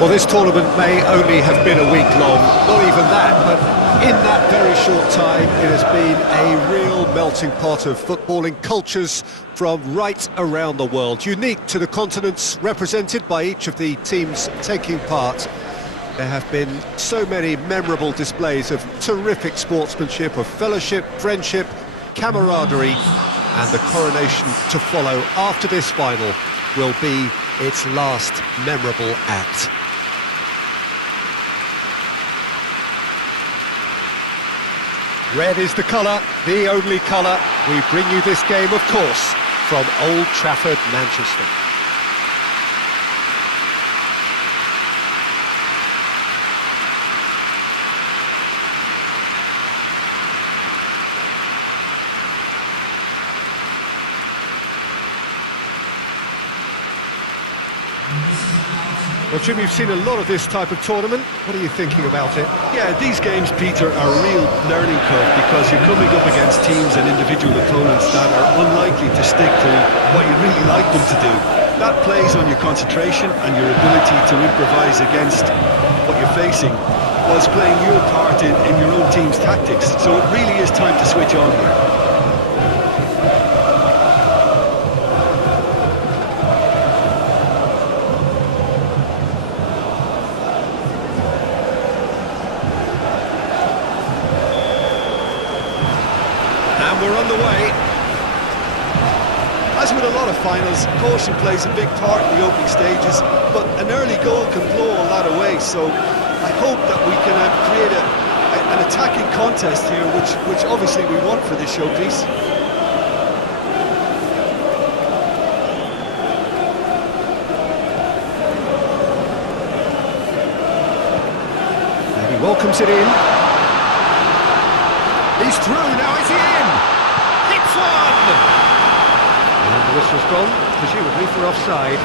Well, this tournament may only have been a week long, not even that, but in that very short time, it has been a real melting pot of footballing cultures from right around the world, unique to the continents represented by each of the teams taking part. There have been so many memorable displays of terrific sportsmanship, of fellowship, friendship, camaraderie, and the coronation to follow after this final will be its last memorable act. Red is the colour, the only colour. We bring you this game, of course, from Old Trafford, Manchester. Well, Jim, you've seen a lot of this type of tournament. What are you thinking about it? Yeah, these games, Peter, are a real learning curve because you're coming up against teams and individual opponents that are unlikely to stick to what you really like them to do. That plays on your concentration and your ability to improvise against what you're facing whilst playing your part in your own team's tactics. So it really is time to switch on here. We're on the way. As with a lot of finals, caution plays a big part in the opening stages, but an early goal can blow a lot away, so I hope that we can create an attacking contest here, which obviously we want for this showpiece. And he welcomes it in. He's through, now is he in? Hits one! And the whistle's gone, presumably for offside.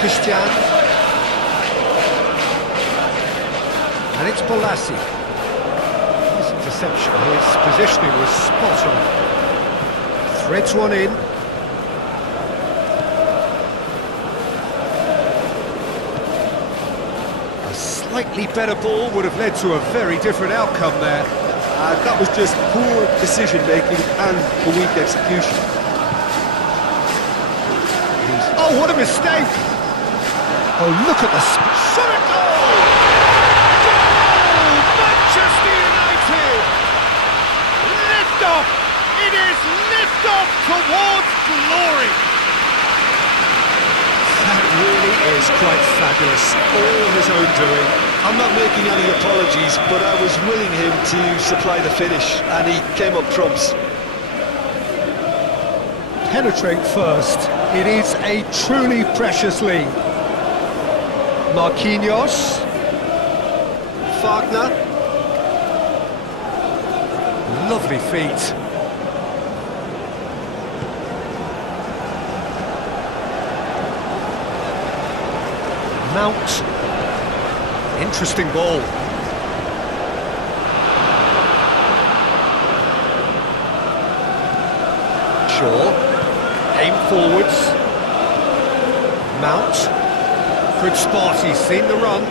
Christian. And it's Bolassi. Interception, his positioning was spot on. Threads one in. A slightly better ball would have led to a very different outcome there. That was just poor decision-making and a weak execution. Oh, what a mistake! Oh, look at the shot at goal! Goal! Manchester United! Lift off! It is lift off towards glory! That really is quite fabulous. All his own doing. I'm not making any apologies, but I was willing him to supply the finish, and he came up trumps. Penetrate first. It is a truly precious lead. Marquinhos. Wagner. Lovely feet. Mount. Interesting ball. Shaw. Aim forwards. Mount. Good spot, he's seen the run.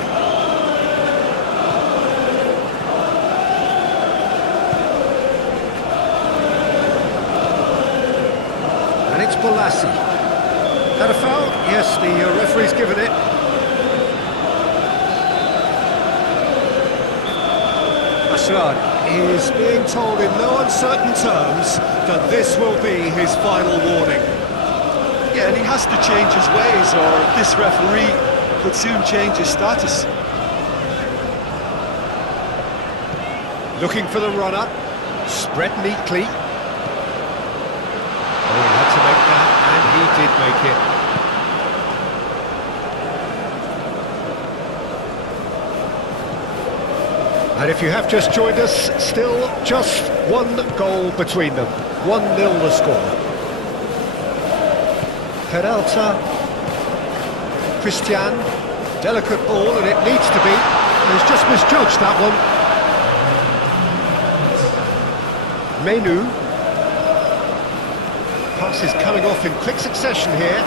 And it's Bolassi. Had a foul? Yes, the referee's given it. Ashrad is being told in no uncertain terms that this will be his final warning. Yeah, and he has to change his ways, or this referee could soon change his status. Looking for the runner, spread neatly. Oh, he had to make that, and he did make it. And if you have just joined us, still just one goal between them. 1-0 the score. Peralta. Christian, delicate ball, and it needs to be. He's just misjudged that one. Menu. Pass is coming off in quick succession here.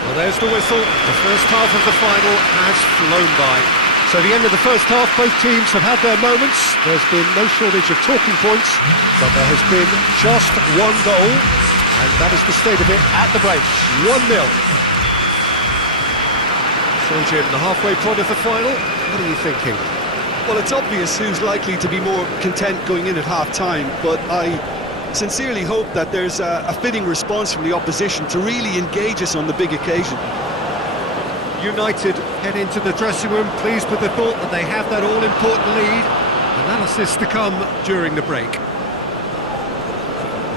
Well, there's the whistle. The first half of the final has flown by. So the end of the first half, both teams have had their moments. There's been no shortage of talking points, but there has been just one goal, and that is the state of it at the break. 1-0. So Jim, the halfway point of the final, what are you thinking? Well, it's obvious who's likely to be more content going in at half-time, but I sincerely hope that there's a fitting response from the opposition to really engage us on the big occasion. United head into the dressing room pleased with the thought that they have that all-important lead. Analysis to come during the break.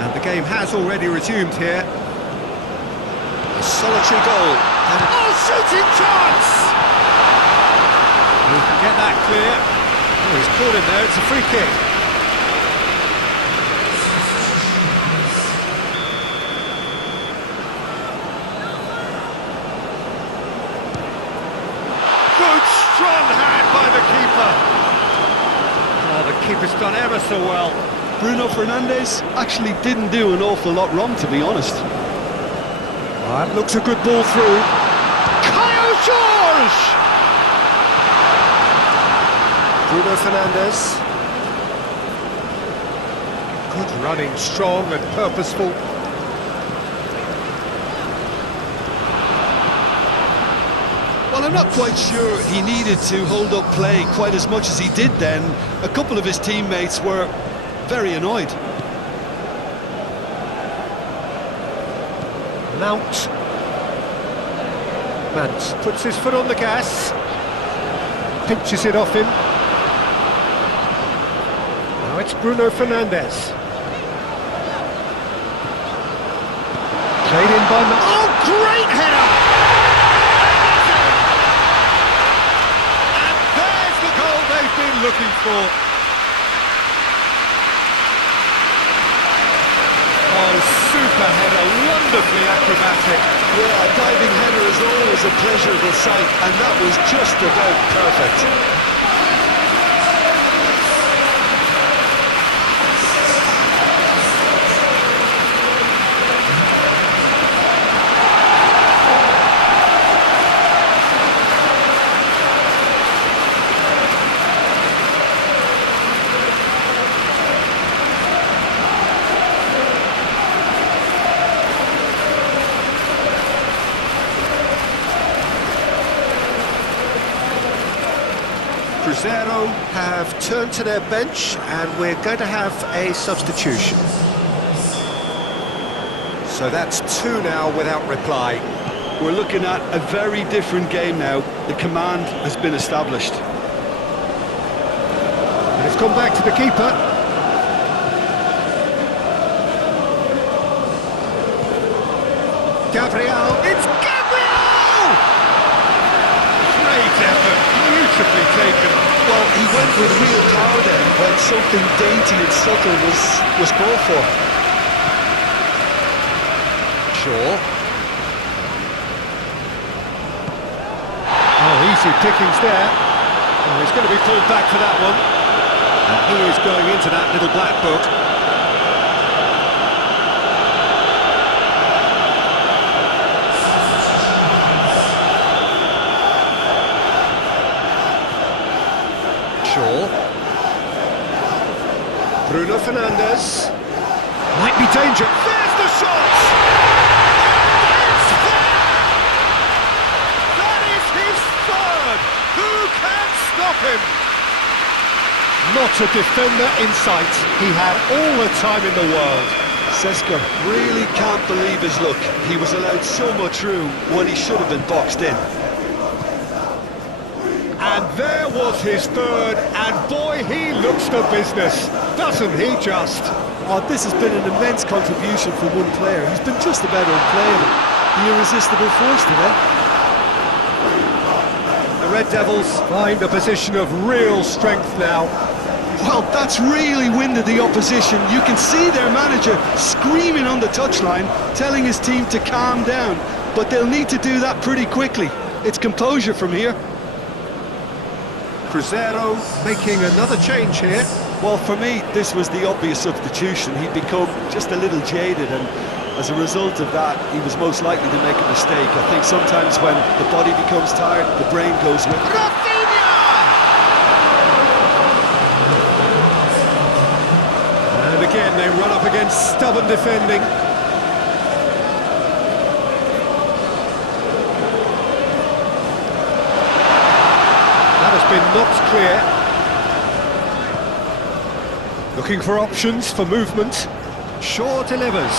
And the game has already resumed here. A solitary goal. And shooting chance! He can get that clear. Oh, he's caught him there, it's a free kick. Good strong hand by the keeper. Oh, the keeper's done ever so well. Bruno Fernandes actually didn't do an awful lot wrong, to be honest. That looks a good ball through. Kyle George! Bruno Fernandes. Good running, strong and purposeful. Well, I'm not quite sure he needed to hold up play quite as much as he did then. A couple of his teammates were very annoyed. Mount. Mount puts his foot on the gas. Pinches it off him. Now it's Bruno Fernandes. Played in by Mount. Oh, great header! And there's the goal they've been looking for. Oh, super header, wonderfully acrobatic. Yeah, a diving header is always a pleasurable sight, and that was just about perfect. Cruzeiro have turned to their bench and we're going to have a substitution. So that's two now without reply. We're looking at a very different game now. The command has been established. And it's gone back to the keeper. Gabriel, it's Gabriel! Great effort, beautifully taken. Well, he went with real power then when something dainty and subtle was called for. Shaw. Oh, easy pickings there. Oh, he's going to be pulled back for that one. And he is going into that little black book. Bruno Fernandes. Might be danger. There's the shot! It's there! That is his third! Who can stop him? Not a defender in sight. He had all the time in the world. Seska really can't believe his luck. He was allowed so much room when he should have been boxed in. And there was his third, and boy, he looks the business, doesn't he just? Oh, this has been an immense contribution from one player. He's been just about unplayable. The irresistible force today. The Red Devils find a position of real strength now. Well, that's really winded the opposition. You can see their manager screaming on the touchline, telling his team to calm down. But they'll need to do that pretty quickly. It's composure from here. Cruzeiro making another change here. Well, for me, this was the obvious substitution. He'd become just a little jaded, and as a result of that, he was most likely to make a mistake. I think sometimes when the body becomes tired, the brain goes with it. And again, they run up against stubborn defending. That has been knocked clear. Looking for options for movement. Shaw delivers.